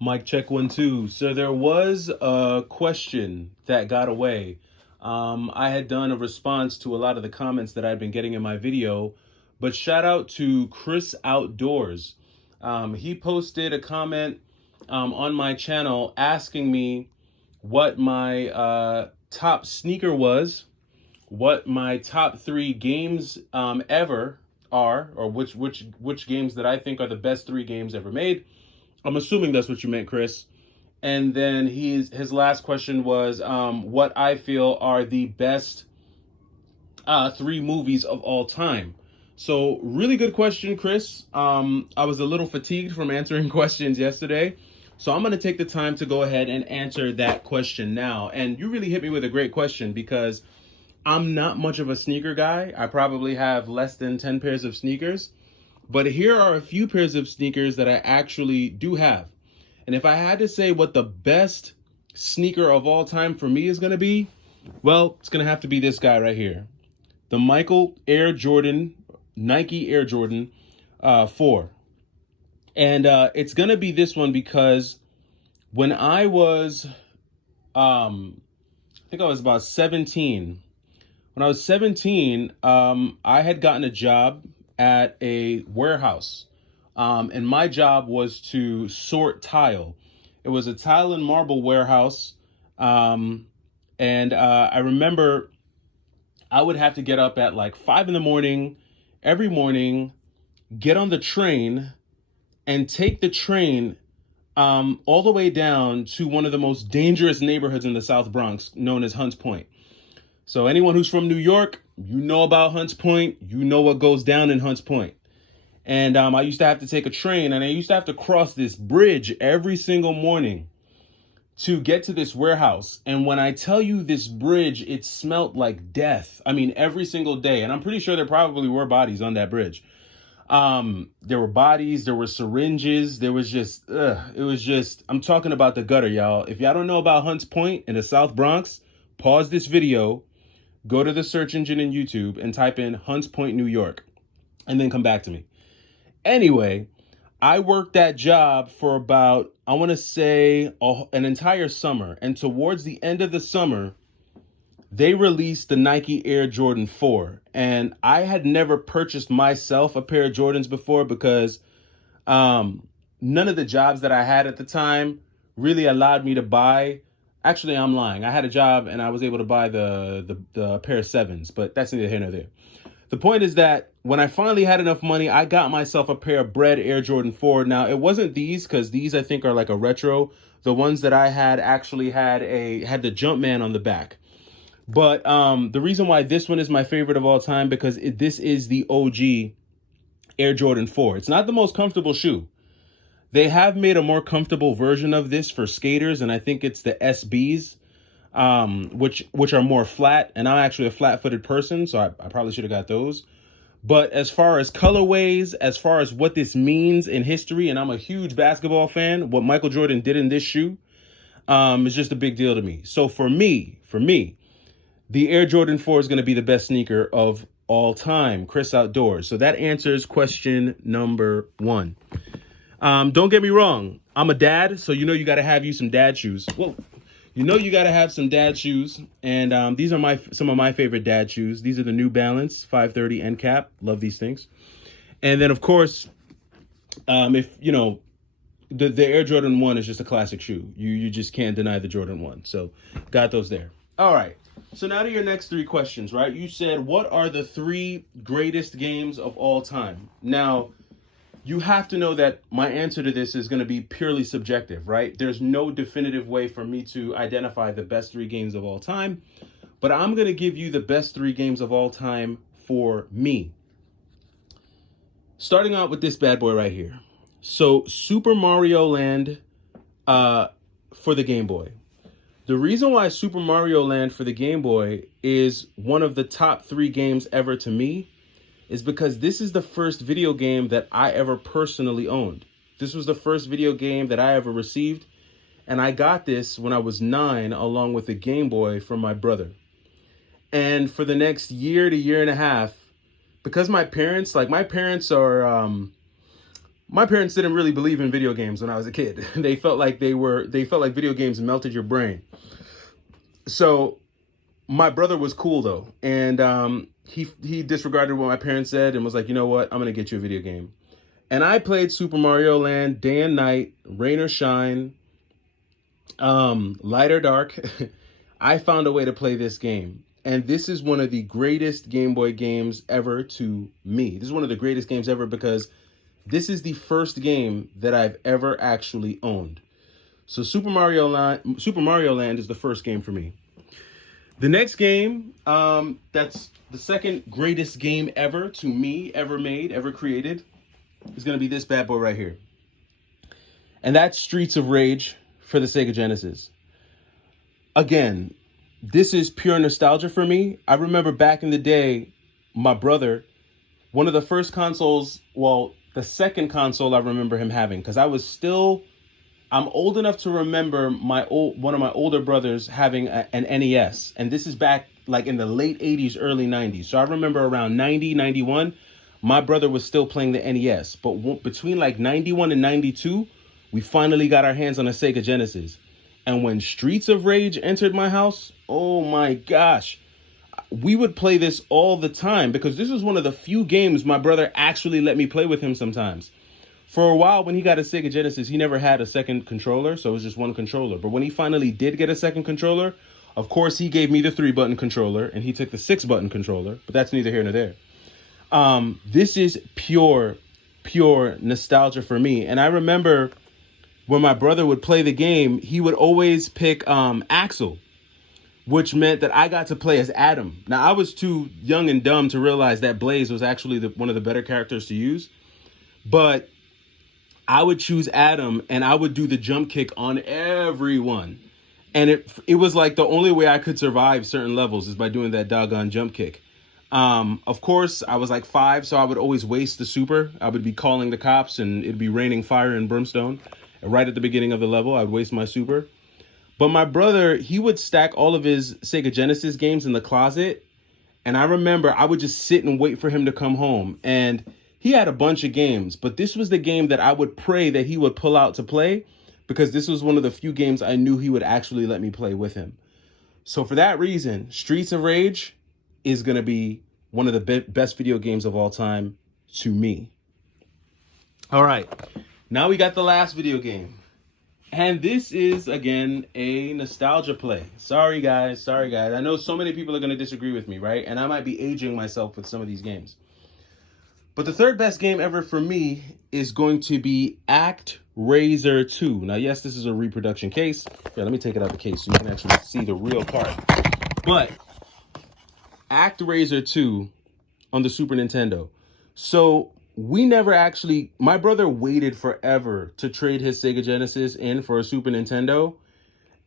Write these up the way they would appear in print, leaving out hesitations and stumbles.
Mic check 1 2. So there was a question that got away. I had done a response to a lot of the comments that I'd been getting in my video, but shout out to Chris Outdoors. He posted a comment on my channel asking me what my top sneaker was, what my top three games ever are, or which games that I think are the best three games ever made. I'm assuming that's what you meant, Chris. And then his last question was what I feel are the best three movies of all time. So really good question, Chris. I was a little fatigued from answering questions yesterday. So I'm going to take the time to go ahead and answer that question now. And you really hit me with a great question because I'm not much of a sneaker guy. I probably have less than 10 pairs of sneakers. But here are a few pairs of sneakers that I actually do have. And if I had to say what the best sneaker of all time for me is going to be, well, it's going to have to be this guy right here. The Nike Air Jordan 4. And it's going to be this one because when I was, I think I was about 17. When I was 17, I had gotten a job at a warehouse. And my job was to sort tile. It was a tile and marble warehouse. And I remember I would have to get up at like 5 in the morning every morning, get on the train, and take the train all the way down to one of the most dangerous neighborhoods in the South Bronx, known as Hunts Point. So anyone who's from New York, you know about Hunts Point. You know what goes down in Hunts Point. And I used to have to take a train, and I used to have to cross this bridge every single morning to get to this warehouse. And when I tell you this bridge, it smelt like death. I mean, every single day. And I'm pretty sure there probably were bodies on that bridge. There were bodies, there were syringes, there was just, it was just, I'm talking about the gutter, y'all. If y'all don't know about Hunts Point in the South Bronx, pause this video, go to the search engine in YouTube and type in Hunts Point, New York, and then come back to me. Anyway, I worked that job for about, I want to say, an entire summer. And towards the end of the summer, they released the Nike Air Jordan 4. And I had never purchased myself a pair of Jordans before because none of the jobs that I had at the time really allowed me to buy. Actually, I'm lying. I had a job and I was able to buy the pair of sevens, but that's neither here nor there. The point is that when I finally had enough money, I got myself a pair of Bred Air Jordan 4. Now, it wasn't these because these I think are like a retro. The ones that I had actually had the Jumpman on the back. But the reason why this one is my favorite of all time because this is the OG Air Jordan 4. It's not the most comfortable shoe. They have made a more comfortable version of this for skaters, and I think it's the SBs. Which are more flat, and I'm actually a flat-footed person, so I probably should have got those. But as far as colorways, as far as what this means in history, and I'm a huge basketball fan, what Michael Jordan did in this shoe is just a big deal to me. So for me, the Air Jordan 4 is going to be the best sneaker of all time. Chris Outdoors. So that answers question number 1. Don't get me wrong. I'm a dad, so you know you got to have you some dad shoes. Well, you know you got to have some dad shoes, and these are some of my favorite dad shoes. These are the New Balance 530 end cap. Love these things. And then, of course, if you know, the Air Jordan 1 is just a classic shoe. You just can't deny the Jordan 1. So got those there. All right. So now to your next 3 questions, right? You said, what are the 3 greatest games of all time? Now, you have to know that my answer to this is going to be purely subjective, right? There's no definitive way for me to identify the best 3 games of all time, but I'm going to give you the best 3 games of all time for me. Starting out with this bad boy right here. So Super Mario Land for the Game Boy. The reason why Super Mario Land for the Game Boy is one of the top 3 games ever to me is because this is the first video game that I ever personally owned. This was the first video game that I ever received, and I got this when I was 9 along with a Game Boy from my brother. And for the next year to year and a half, because my parents are My parents didn't really believe in video games when I was a kid. They felt like video games melted your brain. So my brother was cool though, and he disregarded what my parents said and was like, you know what, I'm gonna get you a video game. And I played Super Mario Land day and night, rain or shine, light or dark. I found a way to play this game. And this is one of the greatest Game Boy games ever to me. This is one of the greatest games ever because this is the first game that I've ever actually owned. So Super Mario Land is the first game for me. The next game, that's the second greatest game ever to me, ever made, ever created, is going to be this bad boy right here. And that's Streets of Rage for the Sega Genesis. Again, this is pure nostalgia for me. I remember back in the day, my brother, one of the first consoles, well, the second console I remember him having, because I'm old enough to remember one of my older brothers having an NES. And this is back like in the late 80s, early 90s. So I remember around 90, 91, my brother was still playing the NES. But between like 91 and 92, we finally got our hands on a Sega Genesis. And when Streets of Rage entered my house, oh my gosh, we would play this all the time because this was one of the few games my brother actually let me play with him sometimes. For a while, when he got a Sega Genesis, he never had a second controller, so it was just one controller. But when he finally did get a second controller, of course, he gave me the 3-button controller, and he took the 6-button controller, but that's neither here nor there. This is pure nostalgia for me. And I remember when my brother would play the game, he would always pick Axel, which meant that I got to play as Adam. Now, I was too young and dumb to realize that Blaze was actually one of the better characters to use. But I would choose Adam, and I would do the jump kick on everyone. And it was like the only way I could survive certain levels is by doing that doggone jump kick. Of course, I was like 5, so I would always waste the super. I would be calling the cops, and it'd be raining fire and brimstone. Right at the beginning of the level, I'd waste my super. But my brother, he would stack all of his Sega Genesis games in the closet. And I remember I would just sit and wait for him to come home. And he had a bunch of games, but this was the game that I would pray that he would pull out to play because this was one of the few games I knew he would actually let me play with him. So for that reason, Streets of Rage is going to be one of the best video games of all time to me. All right. Now we got the last video game. And this is, again, a nostalgia play. Sorry, guys. I know so many people are going to disagree with me, right? And I might be aging myself with some of these games. But the third best game ever for me is going to be ActRaiser 2. Now, yes, this is a reproduction case. Yeah, let me take it out the case so you can actually see the real card. But ActRaiser 2 on the Super Nintendo. So my brother waited forever to trade his Sega Genesis in for a Super Nintendo.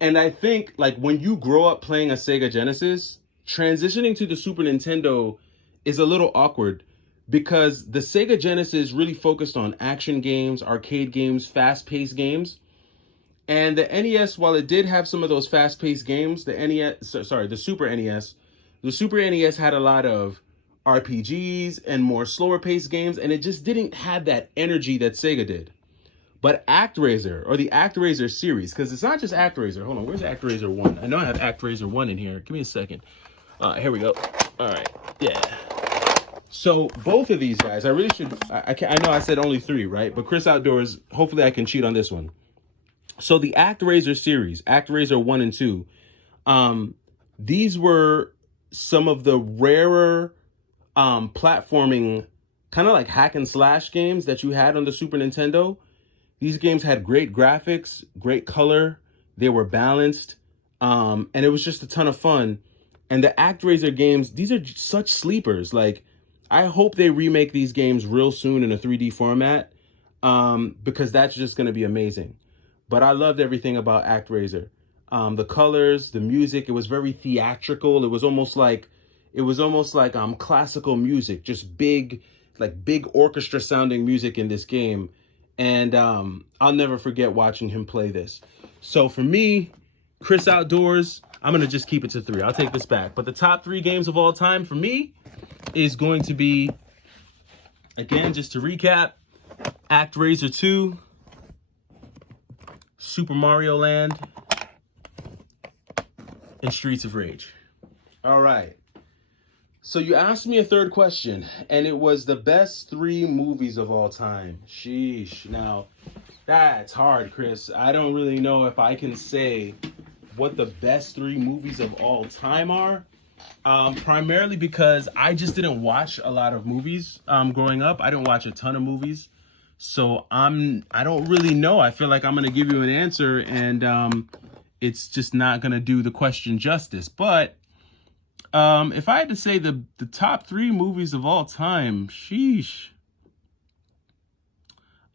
And I think like when you grow up playing a Sega Genesis, transitioning to the Super Nintendo is a little awkward because the Sega Genesis really focused on action games, arcade games, fast-paced games. And the NES, while it did have some of those fast-paced games, the Super NES had a lot of RPGs and more slower-paced games, and it just didn't have that energy that Sega did. But ActRaiser, or the ActRaiser series, because it's not just ActRaiser. Hold on, where's ActRaiser 1? I know I have ActRaiser 1 in here. Give me a second. Here we go. All right, yeah. So both of these guys, I really should, I know I said only 3, right? But Chris Outdoors, hopefully I can cheat on this one. So the ActRaiser series, ActRaiser 1 and 2, these were some of the rarer platforming, kind of like hack and slash games that you had on the Super Nintendo. These games had great graphics, great color, they were balanced, and it was just a ton of fun. And the ActRaiser games, these are such sleepers. Like, I hope they remake these games real soon in a 3D format, because that's just going to be amazing. But I loved everything about ActRaiser. The colors, the music, it was very theatrical. It was almost like classical music, just big orchestra sounding music in this game. And I'll never forget watching him play this. So for me, Chris Outdoors, I'm going to just keep it to 3. I'll take this back. But the top 3 games of all time for me is going to be, again, just to recap, ActRaiser 2, Super Mario Land, and Streets of Rage. All right. So you asked me a third question, and it was the best 3 movies of all time. Sheesh. Now, that's hard, Chris. I don't really know if I can say what the best 3 movies of all time are. Primarily because I just didn't watch a lot of movies growing up. I didn't watch a ton of movies. So I don't really know. I feel like I'm going to give you an answer, and it's just not going to do the question justice. But if I had to say the top 3 movies of all time, sheesh,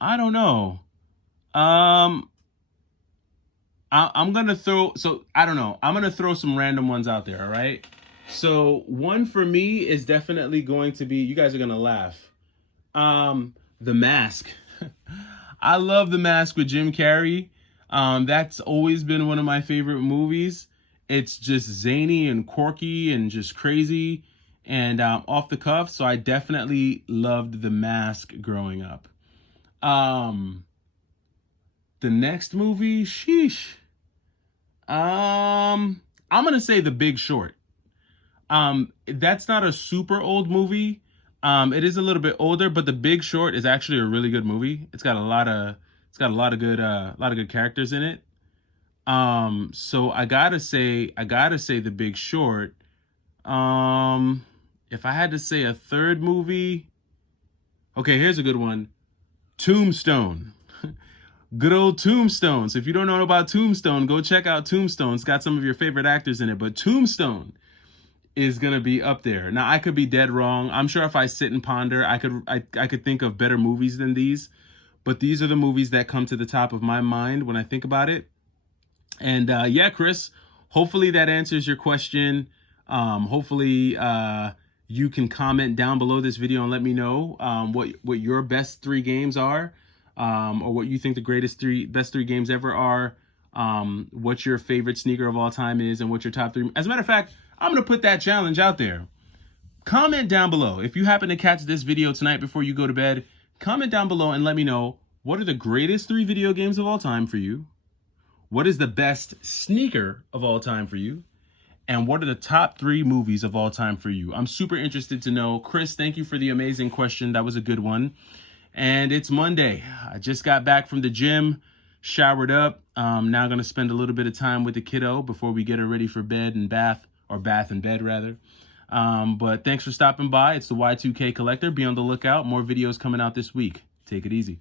I don't know. I'm gonna throw, so I don't know. I'm gonna throw some random ones out there. All right. So one for me is definitely going to be. You guys are gonna laugh. The Mask. I love The Mask with Jim Carrey. That's always been one of my favorite movies. It's just zany and quirky and just crazy and off the cuff. So I definitely loved The Mask growing up. The next movie, sheesh. I'm gonna say The Big Short. That's not a super old movie. It is a little bit older, but The Big Short is actually a really good movie. It's got a lot of good characters in it. So I gotta say The Big Short. If I had to say a third movie, okay, here's a good one. Tombstone. Good old Tombstone. So if you don't know about Tombstone, go check out Tombstone. It's got some of your favorite actors in it, but Tombstone is gonna be up there. Now I could be dead wrong. I'm sure if I sit and ponder, I could think of better movies than these, but these are the movies that come to the top of my mind when I think about it. And yeah, Chris, hopefully that answers your question. Hopefully you can comment down below this video and let me know what your best 3 games are, or what you think the best three games ever are. What your favorite sneaker of all time is, and what your top 3. As a matter of fact, I'm going to put that challenge out there. Comment down below. If you happen to catch this video tonight before you go to bed, comment down below and let me know what are the greatest 3 video games of all time for you? What is the best sneaker of all time for you? And what are the top 3 movies of all time for you? I'm super interested to know. Chris, thank you for the amazing question. That was a good one. And it's Monday. I just got back from the gym, showered up. Now going to spend a little bit of time with the kiddo before we get her ready for bed and bath, or bath and bed rather. But thanks for stopping by. It's the Y2K Collector. Be on the lookout. More videos coming out this week. Take it easy.